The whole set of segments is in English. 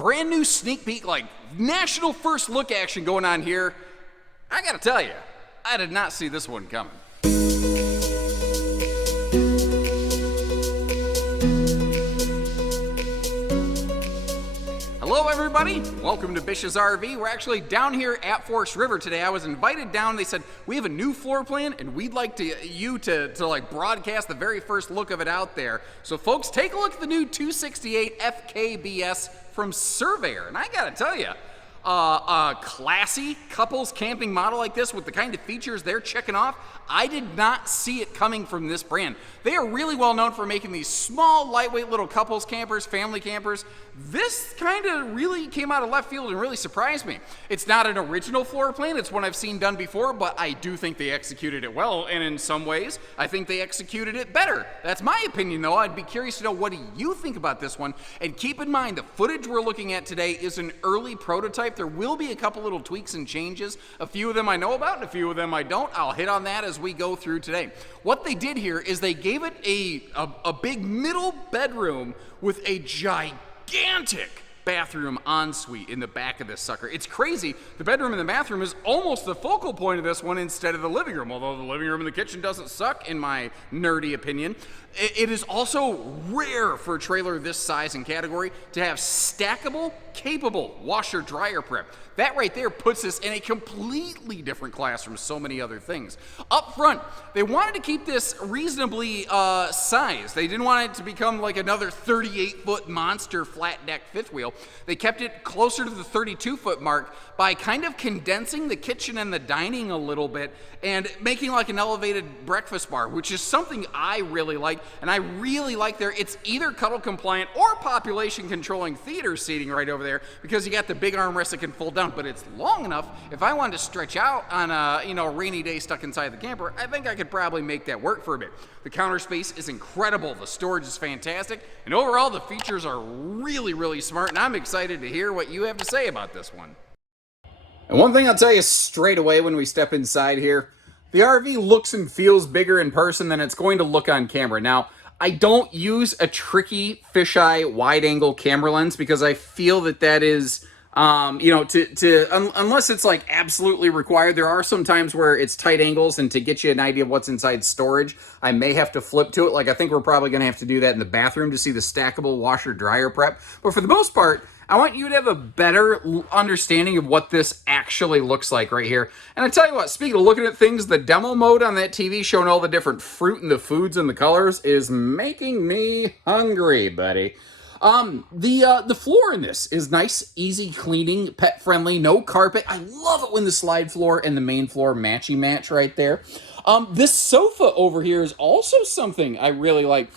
brand new sneak peek, like national first look action going on here. I gotta tell you, I did not see this one coming. Hello everybody, welcome to Bish's RV. We're actually down here at Forest River today. I was invited down. They said, we have a new floor plan and we'd like you to like broadcast the very first look of it out there. So folks, take a look at the new 268 FKBS from Surveyor. And I gotta tell you, a classy couples camping model like this with the kind of features they're checking off, I did not see it coming from this brand. They are really well known for making these small, lightweight little couples campers, family campers. This kind of really came out of left field and really surprised me. It's not an original floor plan, it's one I've seen done before, but I do think they executed it well, and in some ways, I think they executed it better. That's my opinion though. I'd be curious to know, what do you think about this one? And keep in mind, the footage we're looking at today is an early prototype. There will be a couple little tweaks and changes. A few of them I know about, and a few of them I don't. I'll hit on that as we go through today. What they did here is they gave it a big middle bedroom with a gigantic bathroom ensuite in the back of this sucker. It's crazy. The bedroom and the bathroom is almost the focal point of this one instead of the living room, although the living room and the kitchen doesn't suck in my nerdy opinion. It is also rare for a trailer this size and category to have stackable, capable washer dryer prep. That right there puts us in a completely different class from so many other things. Up front, they wanted to keep this reasonably sized. They didn't want it to become like another 38-foot monster flat deck fifth wheel. They kept it closer to the 32-foot mark by kind of condensing the kitchen and the dining a little bit and making like an elevated breakfast bar, which is something I really like. And I really like there, it's either cuddle compliant or population controlling theater seating right over there, because you got the big armrest that can fold down, but it's long enough. If I wanted to stretch out on a rainy day stuck inside the camper, I think I could probably make that work for a bit. The counter space is incredible, the storage is fantastic, and overall the features are really, really smart, and I'm excited to hear what you have to say about this one. And one thing I'll tell you straight away when we step inside here, the RV looks and feels bigger in person than it's going to look on camera. Now, I don't use a tricky fisheye wide-angle camera lens because I feel that is, unless it's like absolutely required. There are some times where it's tight angles, and to get you an idea of what's inside storage, I may have to flip to it. Like I think we're probably going to have to do that in the bathroom to see the stackable washer-dryer prep. But for the most part, I want you to have a better understanding of what this actually looks like right here. And I tell you what, speaking of looking at things, the demo mode on that TV showing all the different fruit and the foods and the colors is making me hungry, buddy. The floor in this is nice, easy cleaning, pet friendly, no carpet. I love it when the slide floor and the main floor matchy match right there. This sofa over here is also something I really like.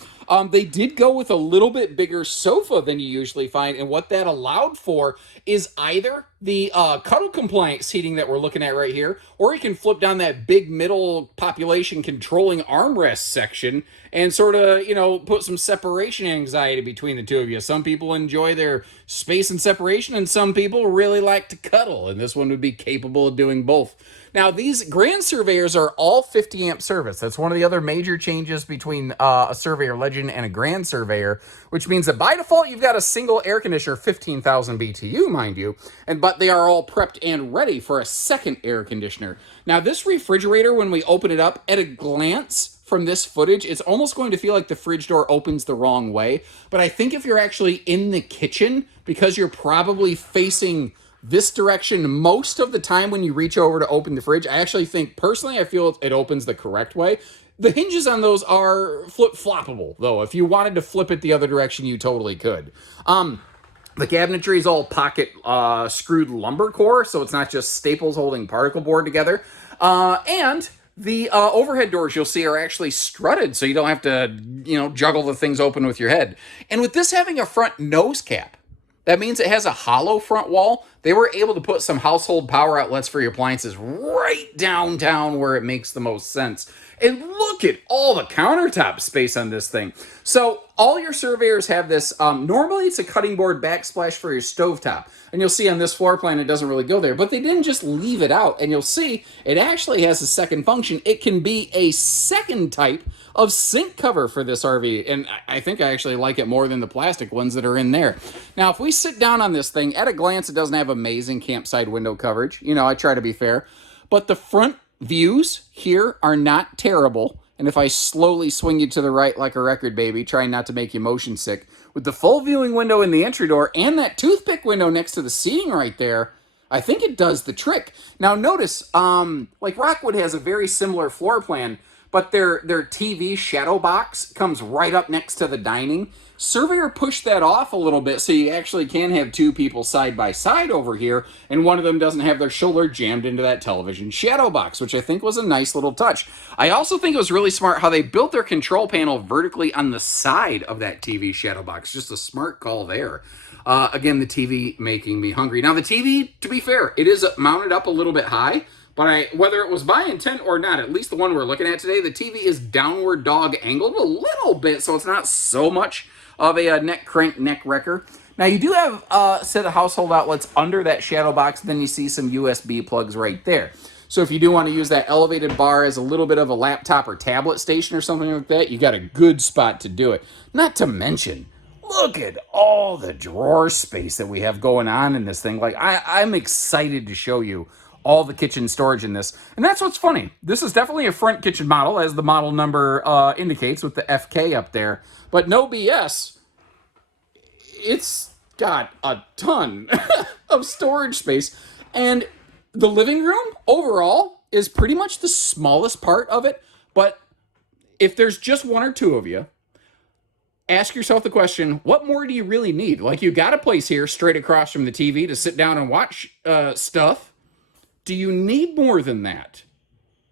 They did go with a little bit bigger sofa than you usually find, and what that allowed for is either the cuddle compliant seating that we're looking at right here, or you can flip down that big middle population controlling armrest section and sort of, put some separation anxiety between the two of you. Some people enjoy their space and separation, and some people really like to cuddle, and this one would be capable of doing both. Now, these Grand Surveyors are all 50 amp service. That's one of the other major changes between a Surveyor Legend and a Grand Surveyor, which means that by default, you've got a single air conditioner, 15,000 BTU, mind you, but they are all prepped and ready for a second air conditioner. Now, this refrigerator, when we open it up, at a glance from this footage, it's almost going to feel like the fridge door opens the wrong way. But I think if you're actually in the kitchen, because you're probably facing this direction most of the time when you reach over to open the fridge, I actually think, personally, I feel it opens the correct way. The hinges on those are flip-floppable, though. If you wanted to flip it the other direction, you totally could. The cabinetry is all pocket screwed lumber core, so it's not just staples holding particle board together. And the overhead doors you'll see are actually strutted, so you don't have to, juggle the things open with your head. And with this having a front nose cap, that means it has a hollow front wall they were able to put some household power outlets for your appliances right downtown where it makes the most sense. And look at all the countertop space on this thing. So all your Surveyors have this. Normally it's a cutting board backsplash for your stovetop. And you'll see on this floor plan it doesn't really go there. But they didn't just leave it out. And you'll see it actually has a second function. It can be a second type of sink cover for this RV. And I think I actually like it more than the plastic ones that are in there. Now, if we sit down on this thing, at a glance, it doesn't have amazing campsite window coverage. You know, I try to be fair. But the front views here are not terrible. And if I slowly swing you to the right like a record baby, trying not to make you motion sick, with the full viewing window in the entry door and that toothpick window next to the seating right there, I think it does the trick. Now notice, like Rockwood has a very similar floor plan, but their TV shadow box comes right up next to the dining. Surveyor pushed that off a little bit so you actually can have two people side by side over here, and one of them doesn't have their shoulder jammed into that television shadow box, which I think was a nice little touch. I also think it was really smart how they built their control panel vertically on the side of that TV shadow box. Just a smart call there. Again, the TV making me hungry. Now the TV, to be fair, it is mounted up a little bit high, but whether it was by intent or not, at least the one we're looking at today, the TV is downward dog angled a little bit, so it's not so much of a neck crank, neck wrecker. Now you do have a set of household outlets under that shadow box, then you see some USB plugs right there. So if you do want to use that elevated bar as a little bit of a laptop or tablet station or something like that, you got a good spot to do it. Not to mention, look at all the drawer space that we have going on in this thing. Like, I'm excited to show you all the kitchen storage in this. And that's what's funny. This is definitely a front kitchen model, as the model number indicates with the FK up there. But no BS, it's got a ton of storage space. And the living room overall is pretty much the smallest part of it. But if there's just one or two of you, ask yourself the question, what more do you really need? Like, you got a place here straight across from the TV to sit down and watch stuff. Do you need more than that?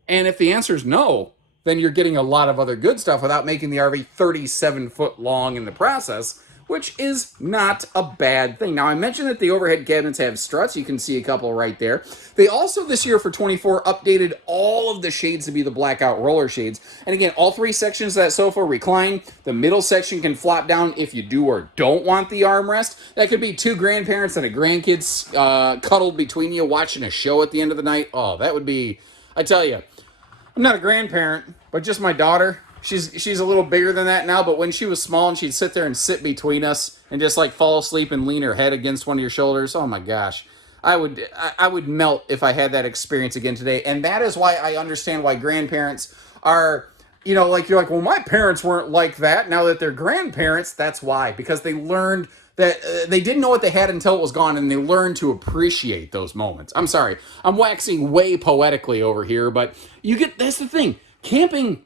And if the answer is no, then you're getting a lot of other good stuff without making the RV 37 foot long in the process, which is not a bad thing. Now, I mentioned that the overhead cabinets have struts. You can see a couple right there. They also, this year for 24, updated all of the shades to be the blackout roller shades. And again, all three sections of that sofa recline. The middle section can flop down if you do or don't want the armrest. That could be two grandparents and a grandkids cuddled between you watching a show at the end of the night. Oh, that would be, I tell you, I'm not a grandparent, but just my daughter. She's a little bigger than that now, but when she was small and she'd sit there and sit between us and just like fall asleep and lean her head against one of your shoulders, oh my gosh. I would melt if I had that experience again today. And that is why I understand why grandparents are, you know, like, you're like, well, my parents weren't like that. Now that they're grandparents, that's why. Because they learned that they didn't know what they had until it was gone, and they learned to appreciate those moments. I'm sorry. I'm waxing way poetically over here, but that's the thing. Camping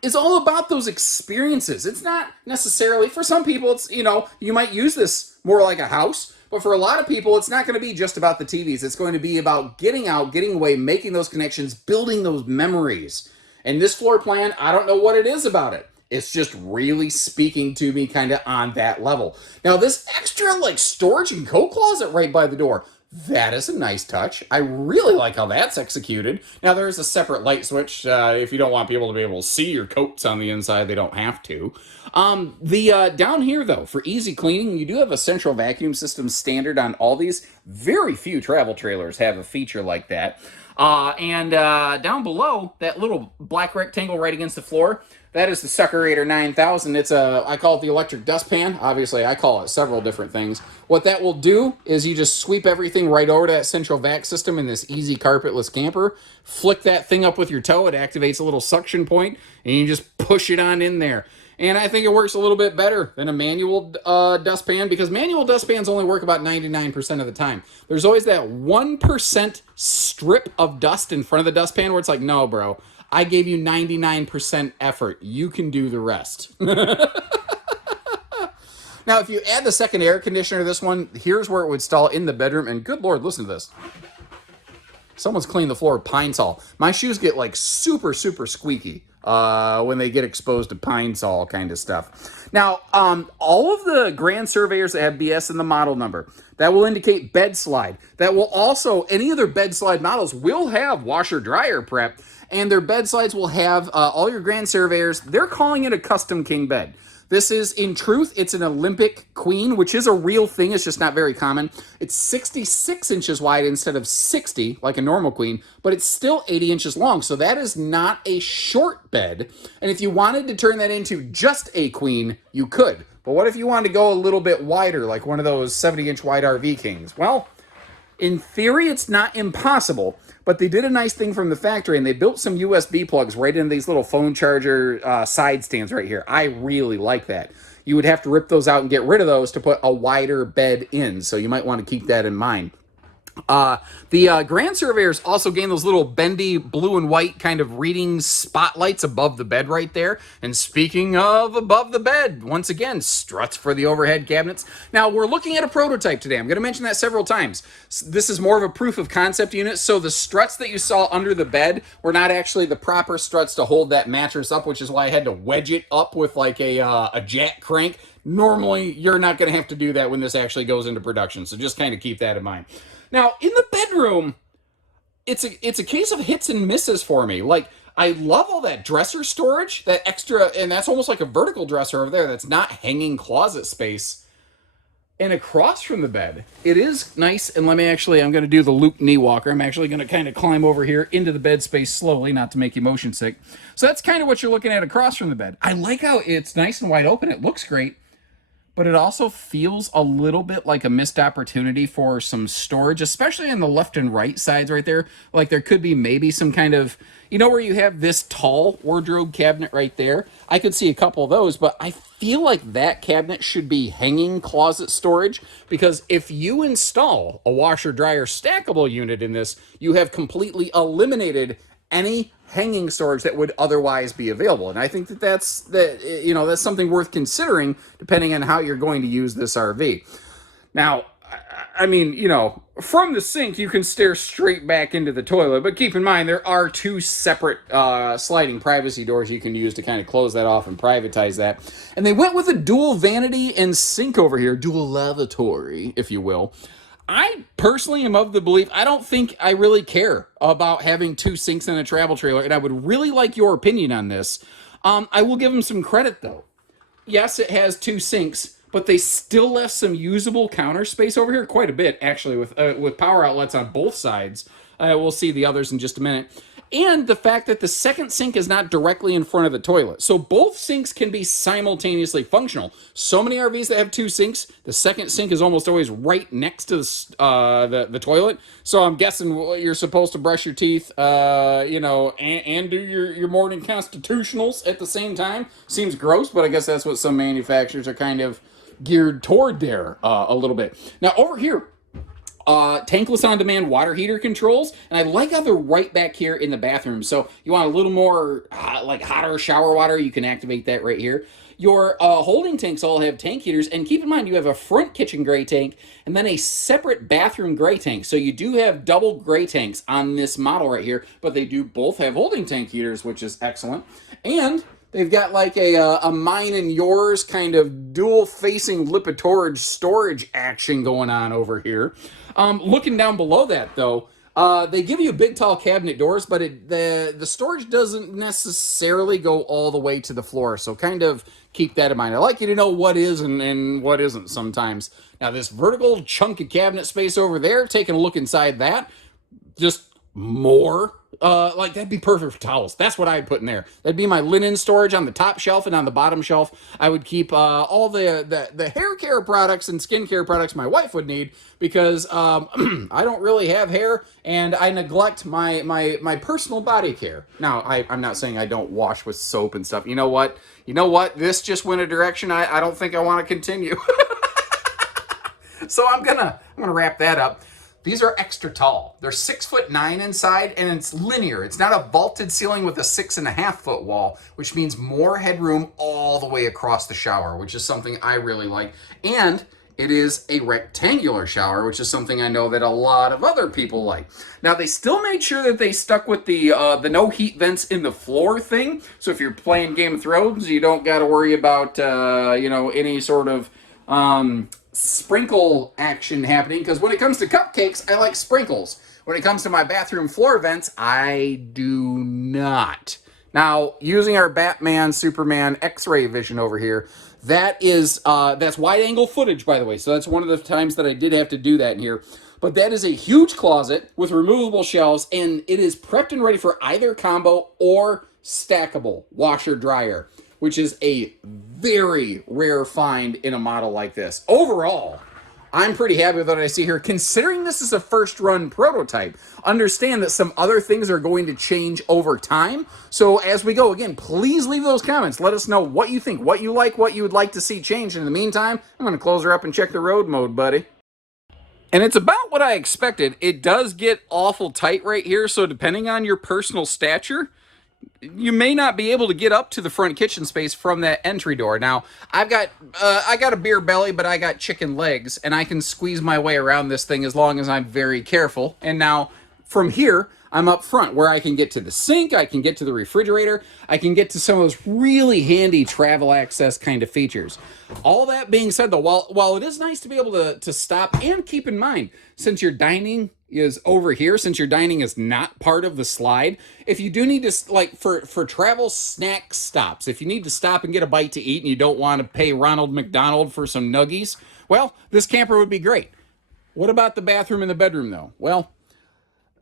is all about those experiences. It's not necessarily, for some people, it's, you know, you might use this more like a house, but for a lot of people, it's not going to be just about the TVs. It's going to be about getting out, getting away, making those connections, building those memories. And this floor plan, I don't know what it is about it. It's just really speaking to me kind of on that level. Now, this extra like storage and coat closet right by the door, that is a nice touch. I really like how that's executed. Now, there's a separate light switch. If you don't want people to be able to see your coats on the inside, they don't have to. Down here, though, for easy cleaning, you do have a central vacuum system standard on all these. Very few travel trailers have a feature like that. Down below, that little black rectangle right against the floor, that is the Suckerator 9000. I call it the electric dustpan. Obviously, I call it several different things. What that will do is you just sweep everything right over to that central vac system in this easy carpetless camper. Flick that thing up with your toe. It activates a little suction point, and you just push it on in there. And I think it works a little bit better than a manual dustpan, because manual dustpans only work about 99% of the time. There's always that 1% strip of dust in front of the dustpan where it's like, no, bro, I gave you 99% effort. You can do the rest. Now, if you add the second air conditioner to this one, here's where it would install in the bedroom. And good Lord, listen to this. Someone's cleaned the floor with Pine Sol. My shoes get like super, super squeaky when they get exposed to pine sol kind of stuff. Now, all of the Grand Surveyors that have BS in the model number, that will indicate bed slide. That will also, any of their bed slide models will have washer dryer prep, and their bed slides will have all your Grand Surveyors. They're calling it a custom king bed. This is, in truth, it's an Olympic queen, which is a real thing. It's just not very common. It's 66 inches wide instead of 60, like a normal queen, but it's still 80 inches long. So that is not a short bed. And if you wanted to turn that into just a queen, you could. But what if you wanted to go a little bit wider, like one of those 70-inch wide RV kings? Well, in theory, it's not impossible, but they did a nice thing from the factory, and they built some USB plugs right into these little phone charger side stands right here. I really like that. You would have to rip those out and get rid of those to put a wider bed in, so you might want to keep that in mind. The Grand Surveyors also gain those little bendy blue and white kind of reading spotlights above the bed right there. And speaking of above the bed, once again, struts for the overhead cabinets. Now, we're looking at a prototype today. I'm going to mention that several times. This is more of a proof of concept unit. So the struts that you saw under the bed were not actually the proper struts to hold that mattress up, which is why I had to wedge it up with like a jack crank. Normally, you're not going to have to do that when this actually goes into production. So just kind of keep that in mind. Now, in the bedroom, it's a case of hits and misses for me. Like, I love all that dresser storage, that extra, and that's almost like a vertical dresser over there that's not hanging closet space. And across from the bed, it is nice, and I'm going to do the loop knee walker. I'm actually going to kind of climb over here into the bed space slowly, not to make you motion sick. So that's kind of what you're looking at across from the bed. I like how it's nice and wide open. It looks great. But it also feels a little bit like a missed opportunity for some storage, especially on the left and right sides right there. Like there could be maybe some kind of, you know, where you have this tall wardrobe cabinet right there. I could see a couple of those, but I feel like that cabinet should be hanging closet storage, because if you install a washer dryer stackable unit in this, you have completely eliminated any hanging storage that would otherwise be available. And I think that's something worth considering depending on how you're going to use this RV. Now, I mean, from the sink, you can stare straight back into the toilet, but keep in mind, there are two separate sliding privacy doors you can use to kind of close that off and privatize that. And they went with a dual vanity and sink over here, dual lavatory, if you will. I personally am of the belief, I don't think I really care about having two sinks in a travel trailer, and I would really like your opinion on this. I will give them some credit, though. Yes, it has two sinks, but they still left some usable counter space over here, quite a bit, actually, with power outlets on both sides. We'll see the others in just a minute. And the fact that the second sink is not directly in front of the toilet. So both sinks can be simultaneously functional. So many RVs that have two sinks, the second sink is almost always right next to the toilet. So I'm guessing you're supposed to brush your teeth, and do your morning constitutionals at the same time. Seems gross, but I guess that's what some manufacturers are kind of geared toward there a little bit. Now over here, tankless on-demand water heater controls, and I like how they're right back here in the bathroom. So you want a little more hotter shower water, you can activate that right here. Your holding tanks all have tank heaters, and keep in mind you have a front kitchen gray tank and then a separate bathroom gray tank. So you do have double gray tanks on this model right here, but they do both have holding tank heaters, which is excellent. And they've got like a mine and yours kind of dual-facing Lipitorage storage action going on over here. Looking down below that, though, they give you big, tall cabinet doors, but the storage doesn't necessarily go all the way to the floor, so kind of keep that in mind. I like you to know what is and what isn't sometimes. Now, this vertical chunk of cabinet space over there, taking a look inside that, just more. That'd be perfect for towels. That's what I'd put in there. That'd be my linen storage on the top shelf, and on the bottom shelf, I would keep all the hair care products and skincare products my wife would need, because I don't really have hair, and I neglect my personal body care. Now, I'm not saying I don't wash with soap and stuff. You know what? This just went a direction I don't think I want to continue. So I'm gonna wrap that up. These are extra tall. They're 6'9" inside, and it's linear. It's not a vaulted ceiling with a 6.5-foot wall, which means more headroom all the way across the shower, which is something I really like. And It is a rectangular shower, which is something I know that a lot of other people like. Now, they still made sure that they stuck with the no heat vents in the floor thing. So if you're playing Game of Thrones, you don't got to worry about, any sort of sprinkle action happening. Because when it comes to cupcakes, I like sprinkles. When it comes to my bathroom floor vents, I do not. Now, using our Batman, Superman, X-ray vision over here, that's wide angle footage, by the way. So that's one of the times that I did have to do that in here. But that is a huge closet with removable shelves, and it is prepped and ready for either combo or stackable washer dryer, which is a very rare find in a model like this. Overall, I'm pretty happy with what I see here. Considering this is a first run prototype, understand that some other things are going to change over time. So as we go, again, please leave those comments. Let us know what you think, what you like, what you would like to see changed. In the meantime, I'm going to close her up and check the road mode, buddy. And it's about what I expected. It does get awful tight right here, so depending on your personal stature, you may not be able to get up to the front kitchen space from that entry door. Now, I got a beer belly, but I got chicken legs, and I can squeeze my way around this thing as long as I'm very careful. And now, from here, I'm up front where I can get to the sink, I can get to the refrigerator, I can get to some of those really handy travel access kind of features. All that being said, though, while it is nice to be able to stop, and keep in mind, since your dining is over here, since your dining is not part of the slide, if you do need to, like for travel snack stops, if you need to stop and get a bite to eat and you don't want to pay Ronald McDonald for some nuggies, well, this camper would be great. What about the bathroom and the bedroom, though? Well,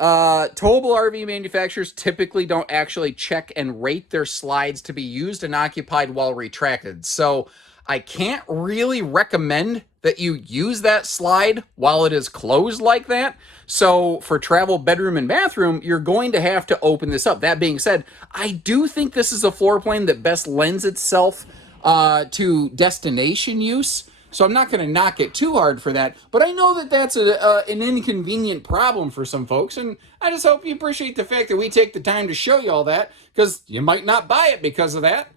towable RV manufacturers typically don't actually check and rate their slides to be used and occupied while retracted. So I can't really recommend that you use that slide while it is closed like that. So for travel bedroom and bathroom, you're going to have to open this up. That being said, I do think this is a floor plan that best lends itself to destination use. So I'm not going to knock it too hard for that, but I know that that's an inconvenient problem for some folks, and I just hope you appreciate the fact that we take the time to show you all that, because you might not buy it because of that,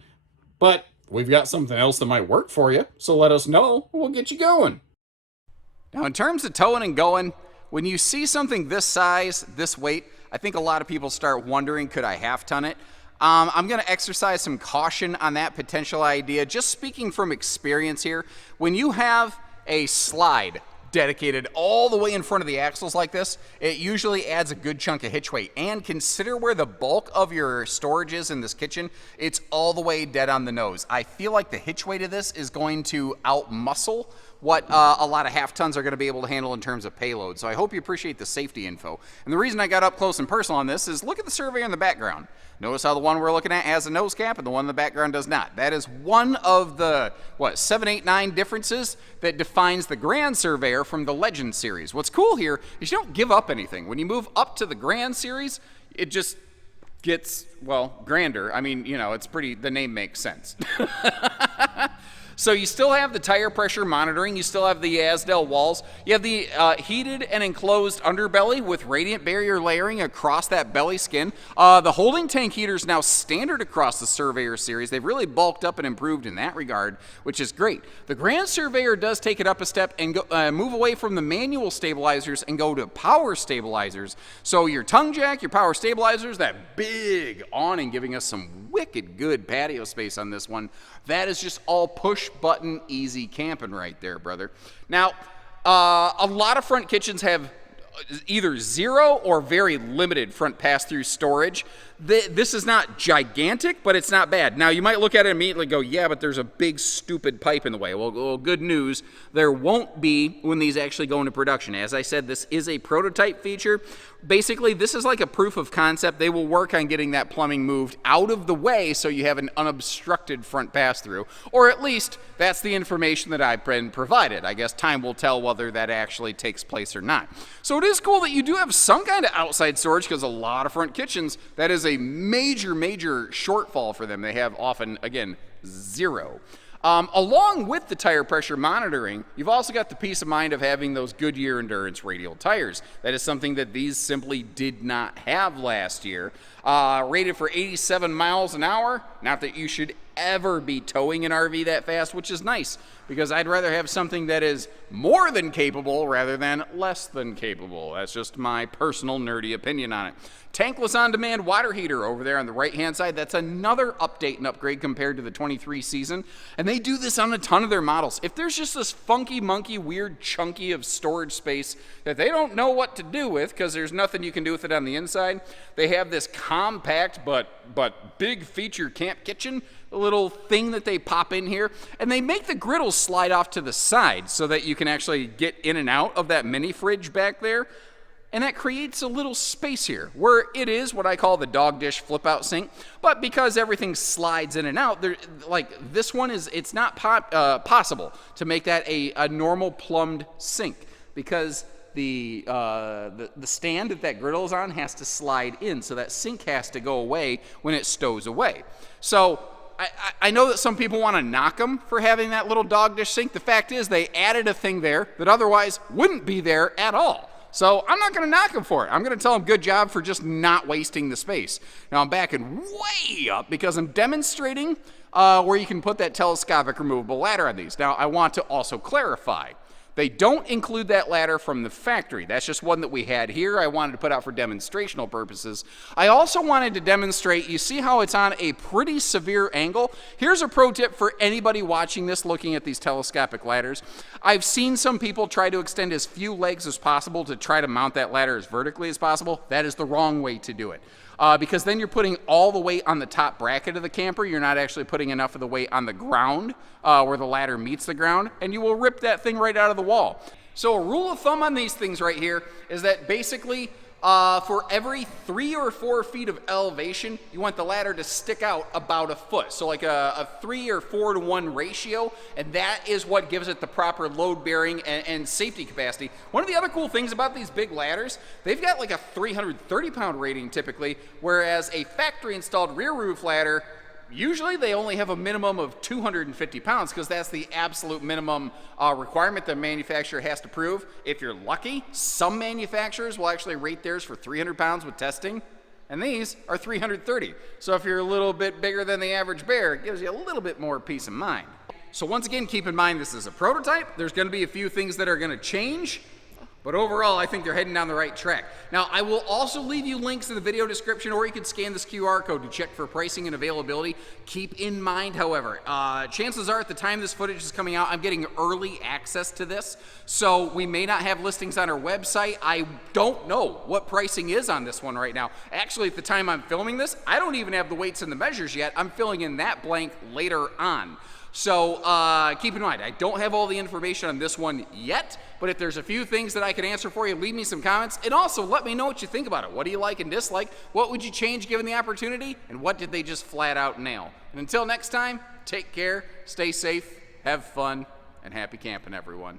but we've got something else that might work for you, so let us know, we'll get you going. Now, in terms of towing and going, when you see something this size, this weight, I think a lot of people start wondering, could I half-ton it? I'm going to exercise some caution on that potential idea. Just speaking from experience here, when you have a slide dedicated all the way in front of the axles like this, it usually adds a good chunk of hitch weight. And consider where the bulk of your storage is in this kitchen. It's all the way dead on the nose. I feel like the hitch weight of this is going to outmuscle what a lot of half tons are going to be able to handle in terms of payload. So I hope you appreciate the safety info. And the reason I got up close and personal on this is look at the Surveyor in the background. Notice how the one we're looking at has a nose cap and the one in the background does not. That is one of the, 7, 8, 9 differences that defines the Grand Surveyor from the Legend series. What's cool here is you don't give up anything. When you move up to the Grand series, it just gets, grander. I mean, it's pretty, the name makes sense. So you still have the tire pressure monitoring, you still have the Asdel walls, you have the heated and enclosed underbelly with radiant barrier layering across that belly skin. The holding tank heater is now standard across the Surveyor series. They've really bulked up and improved in that regard, which is great. The Grand Surveyor does take it up a step and go, move away from the manual stabilizers and go to power stabilizers. So your tongue jack, your power stabilizers, that big awning giving us some wicked good patio space on this one. That is just all push button easy camping right there, brother. Now, a lot of front kitchens have either zero or very limited front pass-through storage. This is not gigantic, but it's not bad. Now, you might look at it and immediately go, yeah, but there's a big, stupid pipe in the way. Well, good news. There won't be when these actually go into production. As I said, this is a prototype feature. Basically, this is like a proof of concept. They will work on getting that plumbing moved out of the way so you have an unobstructed front pass-through. Or at least, that's the information that I've been provided. I guess time will tell whether that actually takes place or not. So it is cool that you do have some kind of outside storage, because a lot of front kitchens, that is a major shortfall for them. They have often, again, zero. Along with the tire pressure monitoring, you've also got the peace of mind of having those Goodyear Endurance radial tires. That is something that these simply did not have last year. Rated for 87 miles an hour. Not that you should ever be towing an RV that fast, which is nice. because I'd rather have something that is more than capable rather than less than capable. That's just my personal nerdy opinion on it. Tankless on-demand water heater over there on the right-hand side. That's another update and upgrade compared to the 23 season. And they do this on a ton of their models. If there's just this funky, monkey, weird chunky of storage space that they don't know what to do with because there's nothing you can do with it on the inside, they have this compact but big feature camp kitchen, a little thing that they pop in here. And they make the griddles slide off to the side so that you can actually get in and out of that mini fridge back there. And that creates a little space here where it is what I call the dog dish flip out sink. But because everything slides in and out, like this one it's not possible to make that a normal plumbed sink because the stand that griddle is on has to slide in, so that sink has to go away when it stows away. So I know that some people want to knock them for having that little dog dish sink. The fact is they added a thing there that otherwise wouldn't be there at all. So I'm not going to knock them for it. I'm going to tell them good job for just not wasting the space. Now I'm backing way up because I'm demonstrating where you can put that telescopic removable ladder on these. Now I want to also clarify. They don't include that ladder from the factory. That's just one that we had here. I wanted to put out for demonstrational purposes. I also wanted to demonstrate, you see how it's on a pretty severe angle? Here's a pro tip for anybody watching this looking at these telescopic ladders. I've seen some people try to extend as few legs as possible to try to mount that ladder as vertically as possible. That is the wrong way to do it. Because then you're putting all the weight on the top bracket of the camper. You're not actually putting enough of the weight on the ground where the ladder meets the ground, and you will rip that thing right out of the wall. So a rule of thumb on these things right here is that basically for every 3 or 4 feet of elevation, you want the ladder to stick out about a foot. So like a 3 or 4 to 1 ratio, and that is what gives it the proper load bearing and safety capacity. One of the other cool things about these big ladders, they've got like a 330 pound rating typically, whereas a factory installed rear roof ladder, usually they only have a minimum of 250 pounds because that's the absolute minimum requirement the manufacturer has to prove. If you're lucky, some manufacturers will actually rate theirs for 300 pounds with testing, and these are 330. So if you're a little bit bigger than the average bear, it gives you a little bit more peace of mind. So once again, keep in mind this is a prototype. There's going to be a few things that are going to change. But overall, I think they're heading down the right track. Now, I will also leave you links in the video description, or you can scan this QR code to check for pricing and availability. Keep in mind, however, chances are at the time this footage is coming out, I'm getting early access to this, so we may not have listings on our website. I don't know what pricing is on this one right now. Actually, at the time I'm filming this, I don't even have the weights and the measures yet. I'm filling in that blank later on. So keep in mind, I don't have all the information on this one yet, but if there's a few things that I can answer for you, leave me some comments, and also let me know what you think about it. What do you like and dislike? What would you change given the opportunity? And what did they just flat out nail? And until next time, take care, stay safe, have fun, and happy camping, everyone.